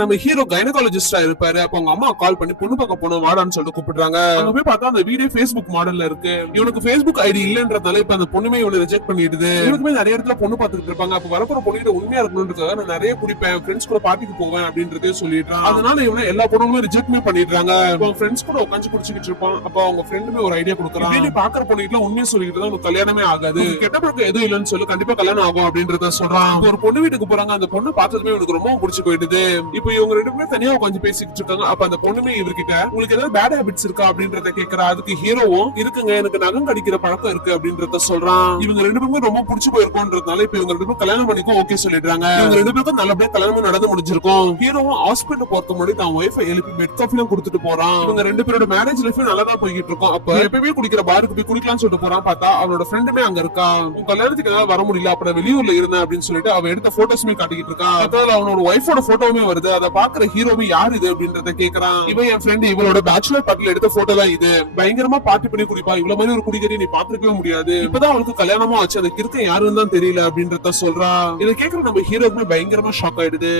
நம்ம ஹீரோ கைனகாலஜிஸ்டா இருப்பாரு. அப்ப அவங்க அம்மா கால் பண்ணி பொண்ணு பார்க்க போனோம் வாடான்னு சொல்லிட்டு கூப்பிடுறாங்க. அங்க போய் பார்த்தா அந்த வீடியோ Facebook மாடல்ல இருக்கு. இவனுக்கு Facebook ஐடி இல்லன்றதால இப்ப அந்த பொண்ணுமே இவனை ரிஜெக்ட் பண்ணிடுது. இவனுக்குமே நிறைய இடத்துல பொண்ணு பார்த்துட்டு இருப்பாங்க. அப்ப வரப்போற பொண்ணுகிட்ட உண்மையா இருக்கணும்ன்றதுக்காக நான் நிறைய குடிப்பேன், ஃப்ரெண்ட்ஸ் கூட பார்ட்டிக்கு போவேன் அப்படின்றதே சொல்லிடுறான். அதனால இவனை எல்லா பொண்ணுமே ரிஜெக்ட்மே பண்ணிடுறாங்க. இப்போ ஃப்ரெண்ட்ஸ் கூட உட்காந்து குடிச்சிட்டு இருப்பான். அப்ப அவங்க ஃப்ரெண்டுமே ஒரு ஐடியா கொடுக்குறான். நீ பாக்குற பொண்ணுகிட்ட உண்மையை சொல்லிட்டு தான் உனக்கு கல்யாணமே ஆகாது, கெட்ட பழக்கம் எதுவும் இல்லைன்னு சொல்லி கண்டிப்பா கல்யாணம் ஆகும் அப்படின்றத சொல்றான். ஒரு பொண்ணு வீட்டுக்கு போறாங்க. அந்த பொண்ணு பார்த்ததுமே இவனுக்கு ரொம்ப பிடிச்சு போயிடுது. இப்போ இவங்க ரெண்டு பேரும் தனியா உட்காந்து பேசிட்டு இருக்காங்க. அப்ப அந்த பொண்ணுமே இவர்கிட்ட உங்களுக்கு ஏதாவது பேட் ஹேபிட்ஸ் இருக்கா அப்படின்றத கேக்குறா. அதுக்கு ஹீரோவும் இருக்குங்க, எனக்கு நகம் கடிக்கிற பழக்கம் இருக்கு அப்படின்றத சொல்றான். இவங்க ரெண்டு பேருமே ரொம்ப பிடிச்சு போயிருக்கோன்றதுனால இப்ப இவங்க ரெண்டு பேரும் கல்யாணம் பண்ணிக்கும் ஓகே சொல்லிடுறாங்க. இவங்க ரெண்டு பேருக்கும் நல்லபடியா கல்யாணம் நடந்து முடிஞ்சிருக்கும். ஹீரோவும் ஹாஸ்பிட்டல் போறதுக்கு முன்னாடி தான் ஒய்ஃபை எழுப்பி பெட் காஃபிலாம் கொடுத்துட்டு போறான். இவங்க ரெண்டு பேரோட மேரேஜ் லைஃப் நல்லதா போய்கிட்டு இருக்கும். அப்ப எப்பவே குடிக்கிற பாருக்கு போய் குடிக்கலாம்னு சொல்லிட்டு போறான். பார்த்தா அவனோட ஃப்ரெண்டுமே அங்க இருக்கா. உன் கல்யாணத்துக்கு ஏதாவது வர முடியல, அப்புறம் வெளியூர்ல இருந்தேன் அப்படின்னு சொல்லிட்டு அவ எடுத்த போட்டோஸ்மே காட்டிக்கிட்டு இருக்கான். அதாவது அவனோட ஒய்ஃபோட போட்டோவுமே வருது. அதை பாக்குற ஹீரோவே யாரு இது அப்படின்றத கேக்குறான். இவன் என் ஃப்ரெண்ட், இவளோட பேச்சுலர் பார்ட்டில எடுத்த போட்டோ தான் இது. பயங்கரமா பார்ட்டி பண்ணி குடிப்பா. இவ்வளவு மாதிரி ஒரு குடிக்கறி நீ பாத்துக்கவே முடியாது. இப்பதான் அவளுக்கு கல்யாணமும் ஆச்சு, அதுக்கு இருக்க யாருன்னு தான் தெரியல அப்படின்றத சொல்றான். இதை கேக்குற நம்ம ஹீரோக்குமே பயங்கரமா ஷாக் ஆயிடுது.